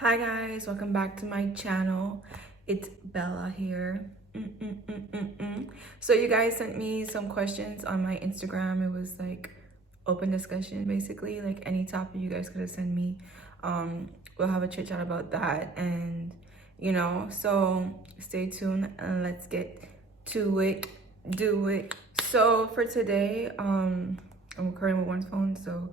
Hi guys, welcome back to my channel. It's Bella here. So you guys sent me some questions on my Instagram. It was like open discussion basically, like any topic you guys could have sent me. We'll have a chit chat about that, and so stay tuned and let's get to it. Do it. So for today, I'm recording with one phone, so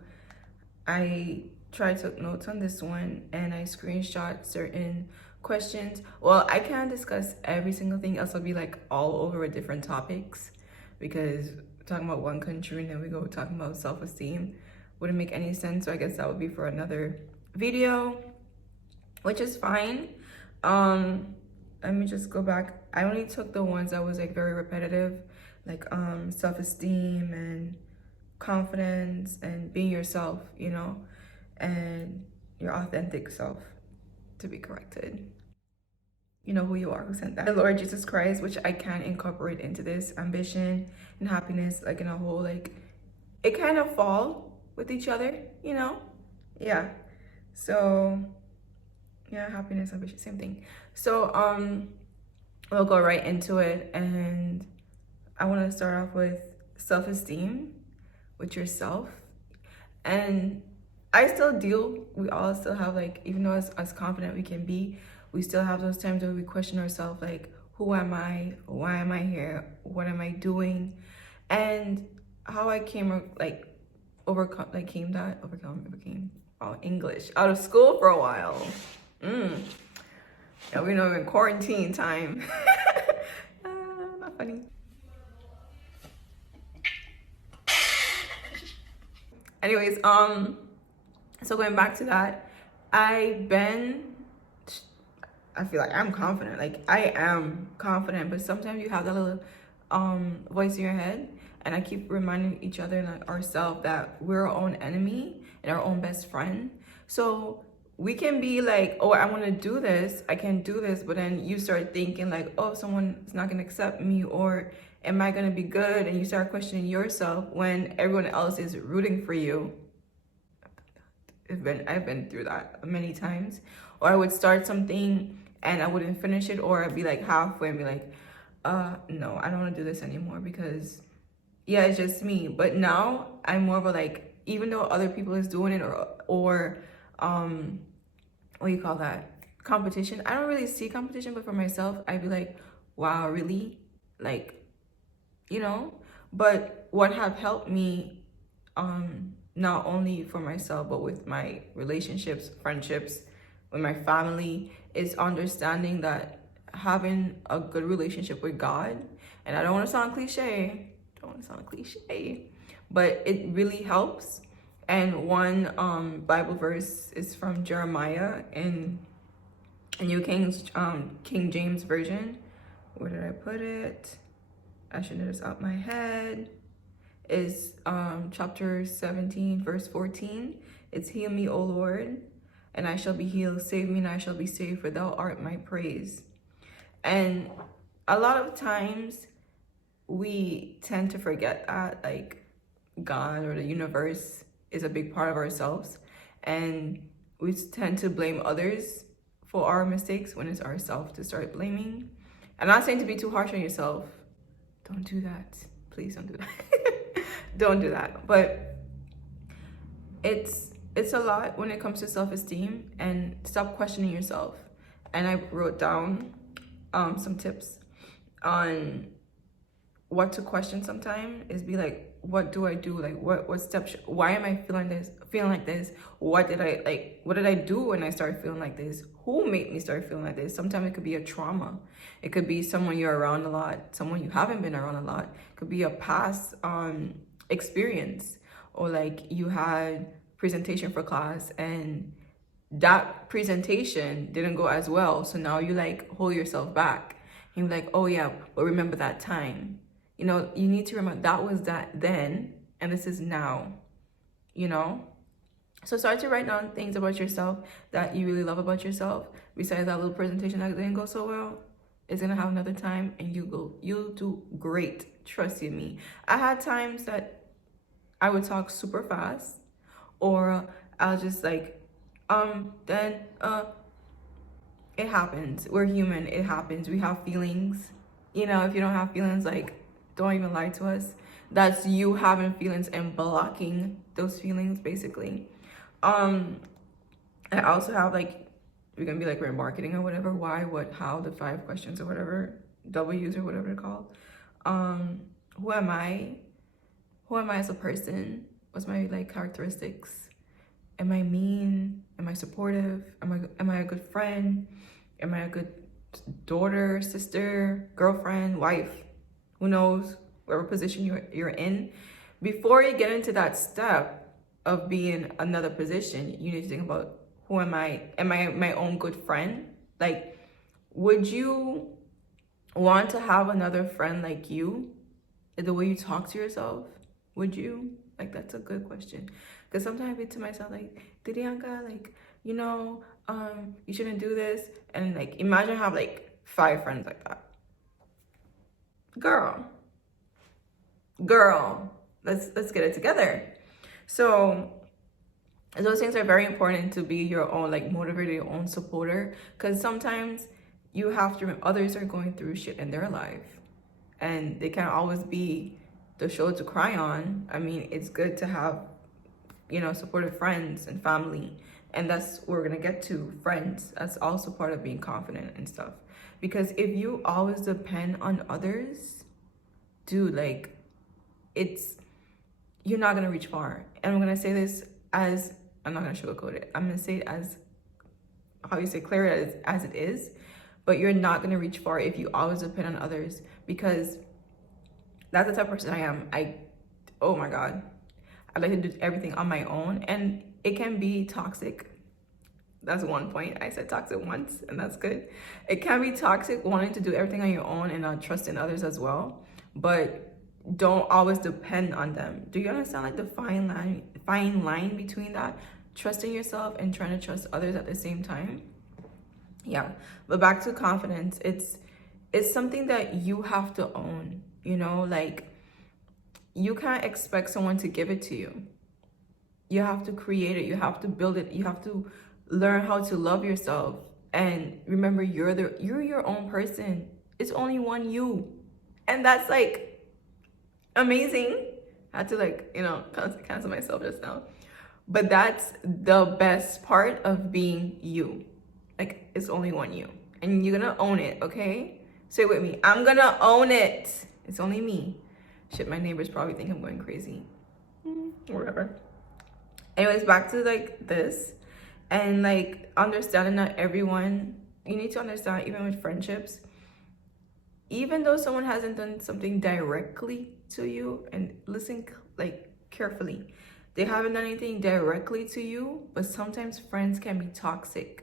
I took notes on this one and I screenshot certain questions. Well, I can't discuss every single thing, else I'll be like all over with different topics, because talking about one country and then we go talking about self-esteem wouldn't make any sense. So I guess that would be for another video, which is fine. Let me just go back. I only took the ones that was like very repetitive, like self-esteem and confidence and being yourself, and your authentic self, to be corrected. You know who you are, who sent that. The Lord Jesus Christ, which I can incorporate into this. Ambition and happiness, like in a whole, like it kind of fall with each other, yeah. So yeah, happiness, ambition, same thing. So we'll go right into it, and I want to start off with self-esteem, with yourself. And we all still have, like, even though as confident we can be, we still have those times where we question ourselves, like, who am I? Why am I here? What am I doing? And how I overcame English, out of school for a while. Yeah, we know, in quarantine time. Not funny. Anyways, so going back to that, I feel like I'm confident. Like, I am confident, but sometimes you have that little voice in your head, and I keep reminding each other and like ourselves that we're our own enemy and our own best friend. So we can be like, oh, I want to do this, I can do this, but then you start thinking like, oh, someone is not going to accept me, or am I going to be good? And you start questioning yourself when everyone else is rooting for you. I've been through that many times. Or I would start something and I wouldn't finish it, or I'd be like halfway and be like, no, I don't want to do this anymore, because yeah, it's just me. But now I'm more of a, like, even though other people is doing it, or what do you call that, competition, I don't really see competition, but for myself I'd be like, wow, really? Like, but what have helped me, not only for myself but with my relationships, friendships, with my family, is understanding that having a good relationship with God, and I don't want to sound cliche, but it really helps. And one Bible verse is from Jeremiah in New King James Version. Where did I put it? I should know this out my head. Is chapter 17, verse 14. It's, heal me, O Lord, and I shall be healed. Save me, and I shall be saved, for thou art my praise. And a lot of times we tend to forget that, like, God or the universe is a big part of ourselves, and we tend to blame others for our mistakes when it's ourselves to start blaming. I'm not saying to be too harsh on yourself. Don't do that. Please don't do that. Don't do that. But it's a lot when it comes to self-esteem, and stop questioning yourself. And I wrote down some tips on what to question sometimes. Is be like, what do I do? Like, what steps, why am I feeling like this? What did I do when I started feeling like this? Who made me start feeling like this? Sometimes it could be a trauma. It could be someone you're around a lot, someone you haven't been around a lot. It could be a past experience, or like you had presentation for class and that presentation didn't go as well, so now you like hold yourself back, and you're like, oh yeah, but remember that time. You need to remember that was that then, and this is now, So start to write down things about yourself that you really love about yourself. Besides that little presentation that didn't go so well, it's gonna have another time, and you'll do great. Trust you me. I had times that I would talk super fast, or I'll just like, then it happens. We're human. It happens. We have feelings. You know, if you don't have feelings, like, don't even lie to us. That's you having feelings and blocking those feelings, basically. I also have, like, we're gonna be like, we're in marketing or whatever. Why, what, how, the 5 questions or whatever, W's or whatever they're called. Who am I? Who am I as a person? What's my, like, characteristics? Am I mean? Am I supportive? Am I a good friend? Am I a good daughter, sister, girlfriend, wife? Who knows? Whatever position you're in. Before you get into that step of being another position, you need to think about, who am I? Am I my own good friend? Like, would you want to have another friend like you? The way you talk to yourself? Would you? Like, that's a good question. Because sometimes I think to myself, like, Didianka, like, you know, you shouldn't do this. And, like, imagine have, like, 5 friends like that. Girl, let's get it together. So those things are very important, to be your own, like, motivator, your own supporter. Because sometimes you have to remember others are going through shit in their life, and they can't always be the show to cry on. I mean, it's good to have, you know, supportive friends and family. And that's what we're gonna get to, friends. That's also part of being confident and stuff. Because if you always depend on others, dude, like, you're not gonna reach far. And I'm gonna say this as, I'm not gonna sugarcoat it. I'm gonna say it as, how you say, clear it as it is. But you're not gonna reach far if you always depend on others, because that's the type of person I am. Oh my God, I like to do everything on my own, and it can be toxic. That's one point. I said toxic once, and that's good. It can be toxic wanting to do everything on your own and not trusting others as well, but don't always depend on them. Do you understand, like, the fine line between that? Trusting yourself and trying to trust others at the same time. Yeah, but back to confidence. It's something that you have to own, you know, like, you can't expect someone to give it to you. You have to create it. You have to build it. You have to learn how to love yourself. And remember, you're your own person. It's only one you. And that's, like, amazing. I had to, like, you know, cancel myself just now. But that's the best part of being you. Like, it's only one you. And you're gonna own it, okay? Say it with me. I'm gonna own it. It's only me. Shit, my neighbors probably think I'm going crazy. Whatever. Anyways, back to, like, this. And, like, understanding that everyone, you need to understand, even with friendships, even though someone hasn't done something directly to you, and listen, like, carefully, they haven't done anything directly to you, but sometimes friends can be toxic.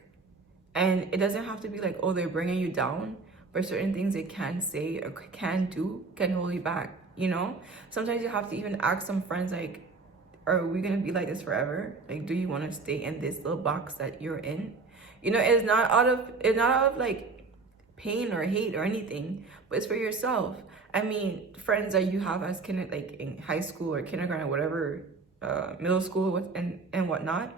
And it doesn't have to be like, oh, they're bringing you down, but certain things they can say or can do can hold you back, you know? Sometimes you have to even ask some friends, like, are we gonna be like this forever? Like, do you want to stay in this little box that you're in? You know, it's not out of like pain or hate or anything, but it's for yourself. I mean, friends that you have as like in high school or kindergarten or whatever, middle school and whatnot,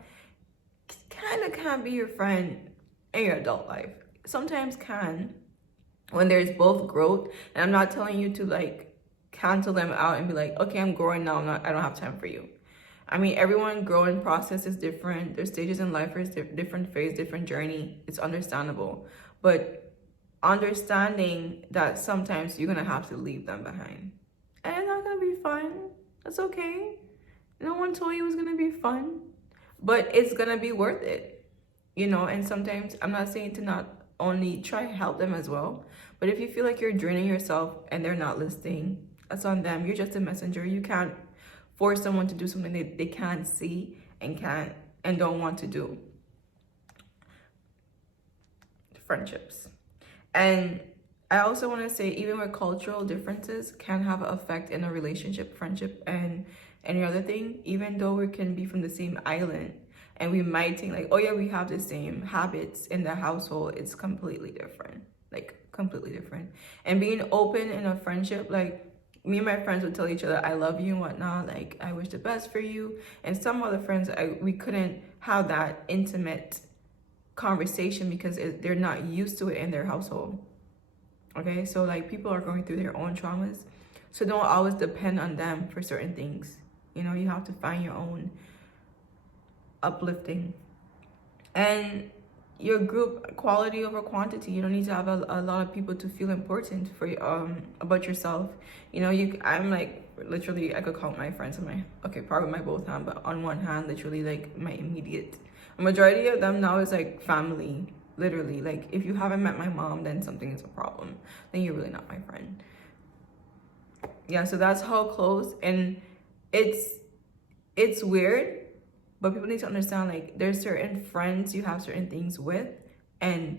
kind of can't be your friend in your adult life. Sometimes can, when there's both growth. And I'm not telling you to, like, cancel them out and be like, okay, I'm growing now, I don't have time for you. I mean, everyone growing process is different. Their stages in life are different phase, different journey. It's understandable. But understanding that sometimes you're gonna have to leave them behind. And it's not gonna be fun. That's okay. No one told you it was gonna be fun. But it's gonna be worth it. You know, and sometimes I'm not saying to not only try to help them as well, but if you feel like you're draining yourself and they're not listening, that's on them. You're just a messenger. You can't force someone to do something they can't see and don't want to do. Friendships. And I also want to say, even with cultural differences can have an effect in a relationship, friendship, and any other thing. Even though we can be from the same island and we might think like, oh yeah, we have the same habits in the household, it's completely different. Like, completely different. And being open in a friendship, like, me and my friends would tell each other, I love you and whatnot, like, I wish the best for you. And some other friends, we couldn't have that intimate conversation because they're not used to it in their household. Okay, so like people are going through their own traumas, so don't always depend on them for certain things. You know, you have to find your own uplifting. And your group, quality over quantity. You don't need to have a lot of people to feel important for about yourself. You know, I'm like literally, I could count my friends on probably my both hand, but on one hand, literally like my immediate. A majority of them now is like family. Literally, like if you haven't met my mom, then something is a problem. Then you're really not my friend. Yeah, so that's how close. And it's weird, but people need to understand, like, there's certain friends you have certain things with, and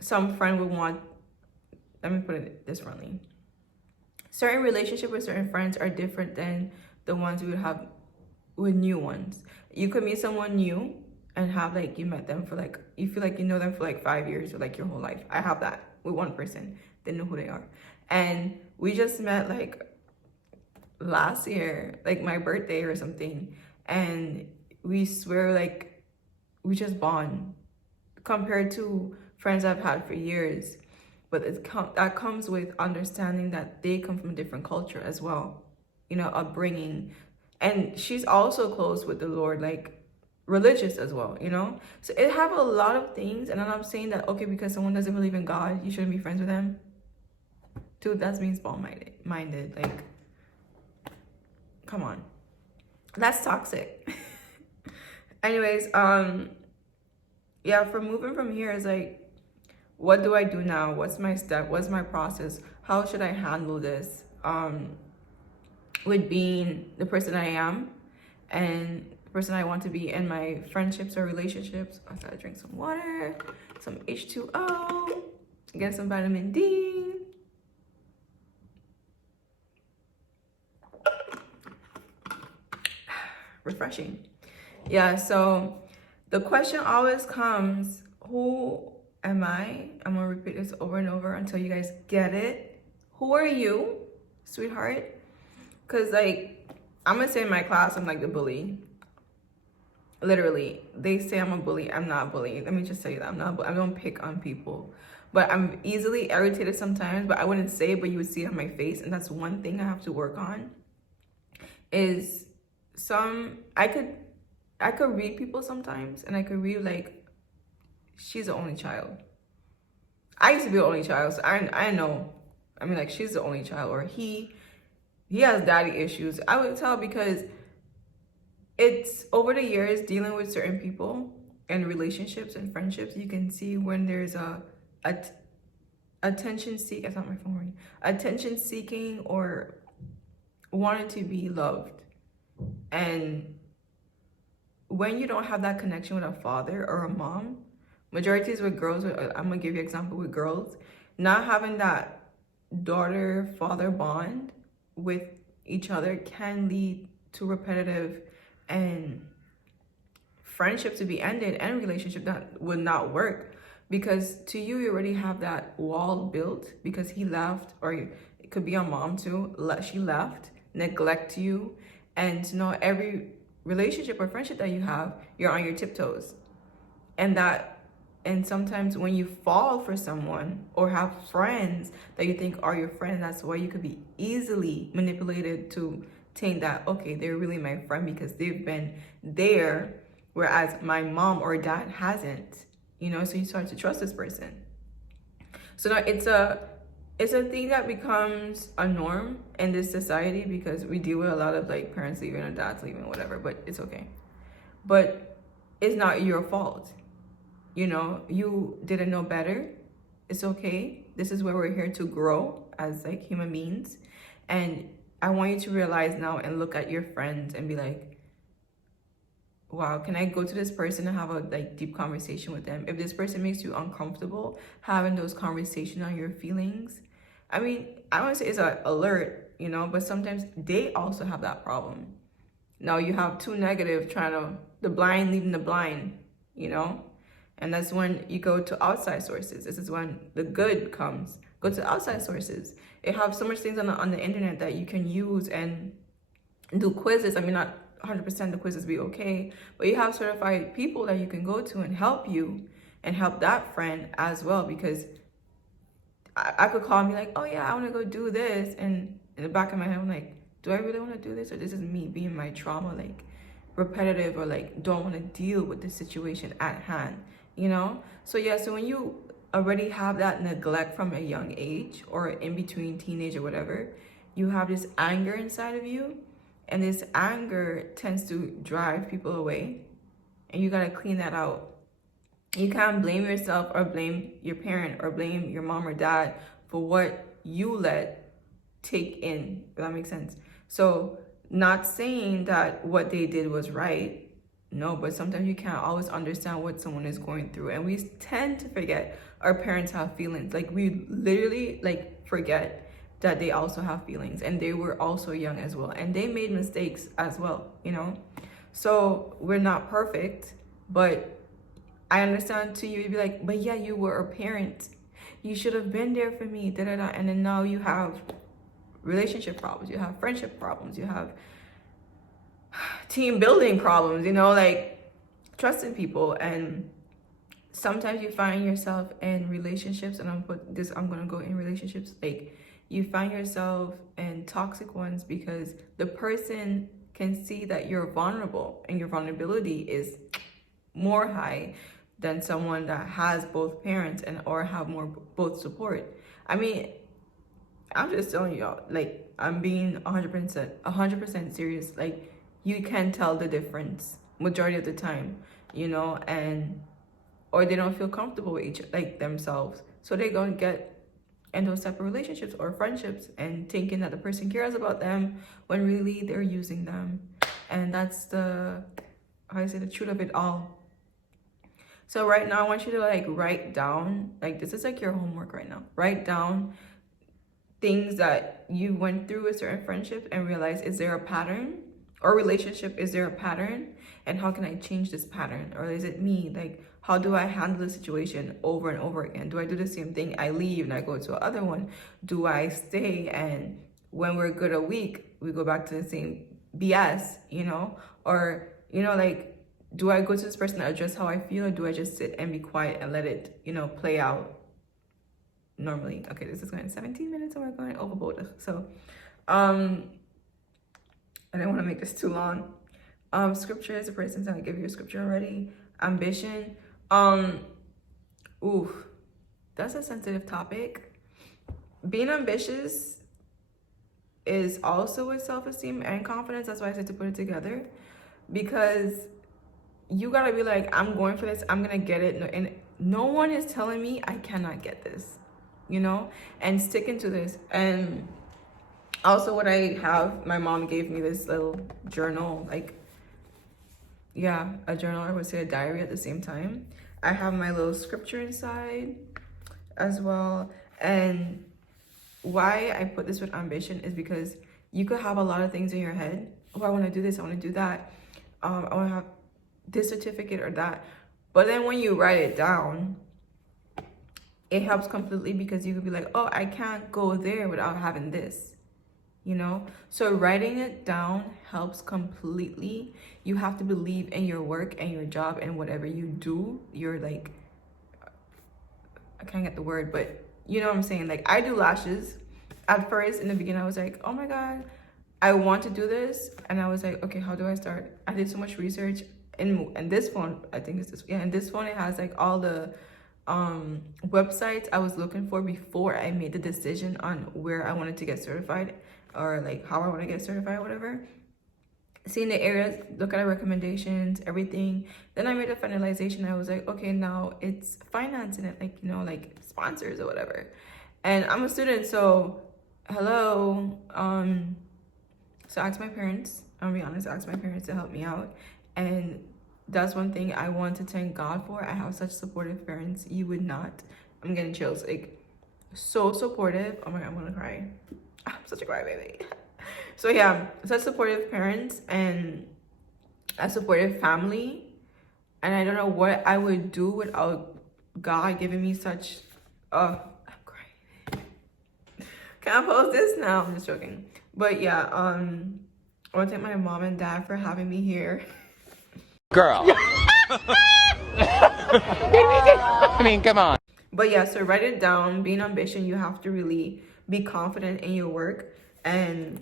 some friend would want, let me put it differently. Certain relationship with certain friends are different than the ones you would have with new ones. You could meet someone new and have like, you met them for like, you feel like you know them for like 5 years or like your whole life. I have that with one person, didn't know who they are. And we just met like last year, like my birthday or something. And we swear like we just bond compared to friends I've had for years. But that comes with understanding that they come from a different culture as well, you know, upbringing. And she's also close with the Lord, like religious as well, you know. So it have a lot of things. And I'm not saying that, okay, because someone doesn't believe in God, you shouldn't be friends with them. Dude, that's being small-minded. Like, come on, that's toxic. Anyways, yeah, for moving from here is like, what do I do now? What's my step? What's my process? How should I handle this with being the person I am and the person I want to be in my friendships or relationships? I gotta drink some water, some H2O, get some vitamin D. Refreshing. Yeah, so the question always comes, who am I? I'm gonna repeat this over and over until you guys get it. Who are you, sweetheart? Because like, I'm gonna say in my class, I'm like the bully. Literally, they say I'm a bully. I'm not a bully. Let me just tell you that I'm not. I don't pick on people, but I'm easily irritated sometimes. But I wouldn't say it, but you would see it on my face, and that's one thing I have to work on. Is I could read people sometimes, and I could read like, she's the only child. I used to be the only child, so I know. I mean, like, she's the only child, or he has daddy issues. I would tell, because it's over the years dealing with certain people and relationships and friendships, you can see when there's attention seeking. That's not my phone ring. Attention seeking or wanting to be loved. And when you don't have that connection with a father or a mom, majority is with girls. I'm gonna give you an example with girls. Not having that daughter-father bond with each other can lead to repetitive and friendship to be ended and relationship that would not work, because to you already have that wall built because he left, or it could be a mom too. She left, neglect you. And to know every relationship or friendship that you have, you're on your tiptoes. And sometimes when you fall for someone or have friends that you think are your friends, that's why you could be easily manipulated to think that, okay, they're really my friend because they've been there, whereas my mom or dad hasn't, you know. So you start to trust this person. So now it's a thing that becomes a norm in this society, because we deal with a lot of like parents leaving or dads leaving or whatever, but it's okay. But it's not your fault. You know, you didn't know better. It's okay. This is where we're here to grow as like human beings. And I want you to realize now and look at your friends and be like, wow, can I go to this person and have a like deep conversation with them? If this person makes you uncomfortable having those conversations on your feelings, I mean, I don't want to say it's an alert, you know, but sometimes they also have that problem. Now you have two negative the blind leading the blind, you know? And that's when you go to outside sources. This is when the good comes. Go to outside sources. It have so much things on the internet that you can use and do quizzes. I mean, not 100% the quizzes be okay, but you have certified people that you can go to and help you and help that friend as well, because I could call me like, oh yeah, I want to go do this, and in the back of my head I'm like, do I really want to do this, or this is me being my trauma, like repetitive, or like don't want to deal with the situation at hand, you know? So yeah, so when you already have that neglect from a young age, or in between teenage or whatever, you have this anger inside of you, and this anger tends to drive people away, and you got to clean that out. You can't blame yourself or blame your parent or blame your mom or dad for what you let take in, if that makes sense. So not saying that what they did was right, no, but sometimes you can't always understand what someone is going through, and we tend to forget our parents have feelings. Like we literally like forget that they also have feelings, and they were also young as well, and they made mistakes as well, you know? So we're not perfect, but I understand to you, you'd be like, but yeah, you were a parent, you should have been there for me, da da da. And then now you have relationship problems, you have friendship problems, you have team building problems, you know, like trusting people. And sometimes you find yourself in relationships, and I'm gonna go in relationships, like you find yourself in toxic ones because the person can see that you're vulnerable, and your vulnerability is more high than someone that has both parents and or have more both support. I mean, I'm just telling y'all, like I'm being 100% serious. Like you can tell the difference majority of the time, you know, and or they don't feel comfortable with each like themselves, so they're gonna get in those type of relationships or friendships and thinking that the person cares about them when really they're using them. And that's the, how I say, the truth of it all. So right now I want you to like write down, like this is like your homework right now, write down things that you went through with certain friendship and realize, is there a pattern or relationship, is there a pattern, and how can I change this pattern? Or is it me, like how do I handle the situation over and over again? Do I do the same thing? I leave and I go to another one. Do I stay, and when we're good a week we go back to the same BS, you know? Or, you know, like, do I go to this person and address how I feel, or do I just sit and be quiet and let it, you know, play out normally? Okay, this is going 17 minutes and we're going overboard. So I didn't want to make this too long. Scripture is a person, I give you a scripture already. Ambition. Oof, that's a sensitive topic. Being ambitious is also with self-esteem and confidence. That's why I said to put it together, because you gotta be like, I'm going for this, I'm gonna get it, and no one is telling me I cannot get this, you know, and sticking to this. And also what I have, my mom gave me this little journal, like, yeah, a journal, I would say a diary at the same time. I have my little scripture inside as well. And why I put this with ambition is because you could have a lot of things in your head. Oh, I want to do this, I want to do that, I want to have this certificate or that. But then when you write it down, it helps completely, because you could be like, oh, I can't go there without having this, you know? So writing it down helps completely. You have to believe in your work and your job and whatever you do. You're like, I can't get the word, but you know what I'm saying? Like, I do lashes. At first, in the beginning, I was like, oh my God, I want to do this. And I was like, okay, how do I start? I did so much research. And this phone, I think it's this, yeah, and this phone, it has like all the websites I was looking for before I made the decision on where I wanted to get certified, or like how I want to get certified, whatever. Seeing the areas, look at the recommendations, everything. Then I made a finalization. I was like, okay, now it's financing it, like, you know, like sponsors or whatever. And I'm a student, so hello. So I asked my parents, I'll be honest, I asked my parents to help me out. And that's one thing I want to thank God for. I have such supportive parents. You would not, I'm getting chills, like so supportive. Oh my God, I'm gonna cry. I'm such a crybaby. So yeah, such supportive parents and a supportive family. And I don't know what I would do without God giving me such, I'm crying. Can I post this? No, I'm just joking. But yeah, I want to thank my mom and dad for having me here. Girl. I mean, come on. But yeah, so write it down. Being ambitious, you have to really be confident in your work. And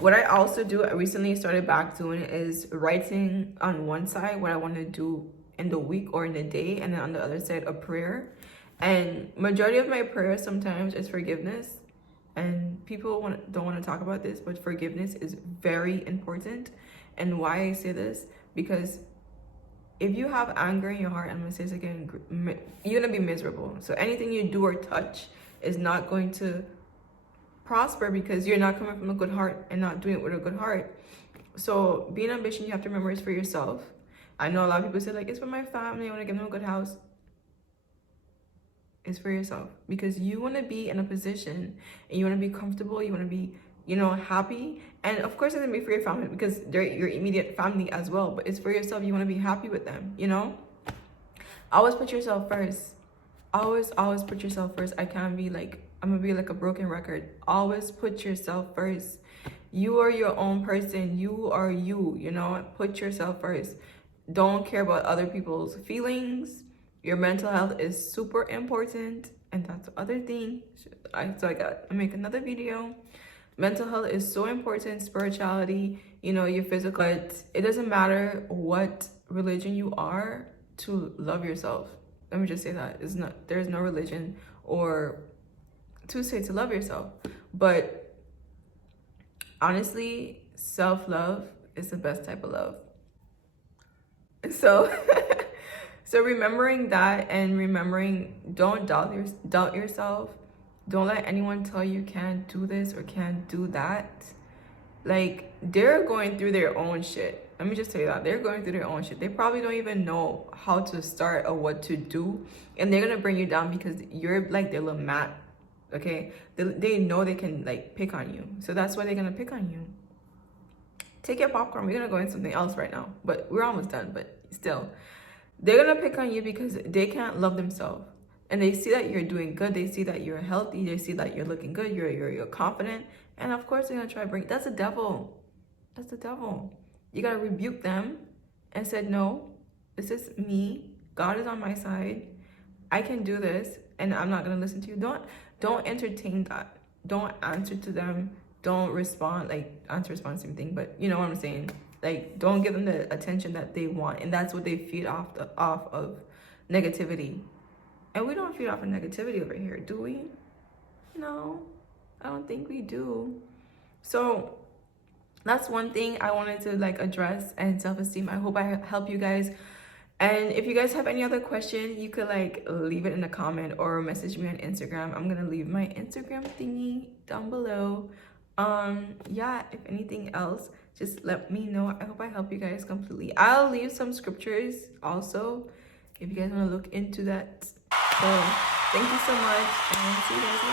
what I also do, I recently started back doing, is writing on one side what I want to do in the week or in the day, and then on the other side a prayer. And majority of my prayers sometimes is forgiveness. And people don't want to talk about this, but forgiveness is very important. And why I say this, because if you have anger in your heart, I'm gonna say this again, you're gonna be miserable. So anything you do or touch is not going to prosper, because you're not coming from a good heart and not doing it with a good heart. So being ambitious, you have to remember, it's for yourself. I know a lot of people say like, it's for my family, I want to give them a good house. It's for yourself, because you want to be in a position and you want to be comfortable, you want to be, happy. And of course it's gonna be for your family, because they're your immediate family as well, but it's for yourself. You want to be happy with them. Always put yourself first. Always put yourself first. I'm gonna be like a broken record. Always put yourself first. You are your own person. You are you. Put yourself first. Don't care about other people's feelings. Your mental health is super important, and that's the other thing. I make another video. Mental health is so important. Spirituality, your physical. But it doesn't matter what religion you are to love yourself. Let me just say that. There's no religion or to say to love yourself. But honestly, self-love is the best type of love. So so remembering that, and remembering, don't doubt yourself. Don't let anyone tell you can't do this or can't do that. Like, they're going through their own shit. Let me just tell you that. They're going through their own shit. They probably don't even know how to start or what to do. And they're going to bring you down because you're like their little mat. Okay? They know they can like pick on you. So that's why they're going to pick on you. Take your popcorn. We're going to go into something else right now. But we're almost done. But still. They're going to pick on you because they can't love themselves. And they see that you're doing good. They see that you're healthy. They see that you're looking good. You're confident. And of course, they're going to try to bring... That's the devil. That's the devil. You got to rebuke them and said, no, this is me. God is on my side. I can do this. And I'm not going to listen to you. Don't entertain that. Don't answer to them. Don't respond. Like, answer, respond, same thing. But you know what I'm saying? Like, don't give them the attention that they want. And that's what they feed off of negativity. And we don't feed off of negativity over here, do we? No, I don't think we do. So that's one thing I wanted to like address, and self-esteem. I hope I help you guys. And if you guys have any other question, you could like leave it in a comment or message me on Instagram. I'm gonna leave my Instagram thingy down below. Yeah, if anything else, just let me know. I hope I help you guys completely. I'll leave some scriptures also if you guys want to look into that. So thank you so much, and see you guys later.